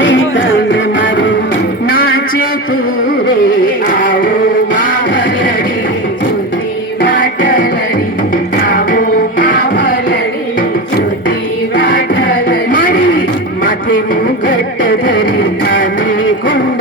आम्ही तन मारू नाचे तुरे आओ मावलडी ज्योती वाटलडी आओ मावलडी ज्योती वाटलडी माथे मुगट धरी काने कोंड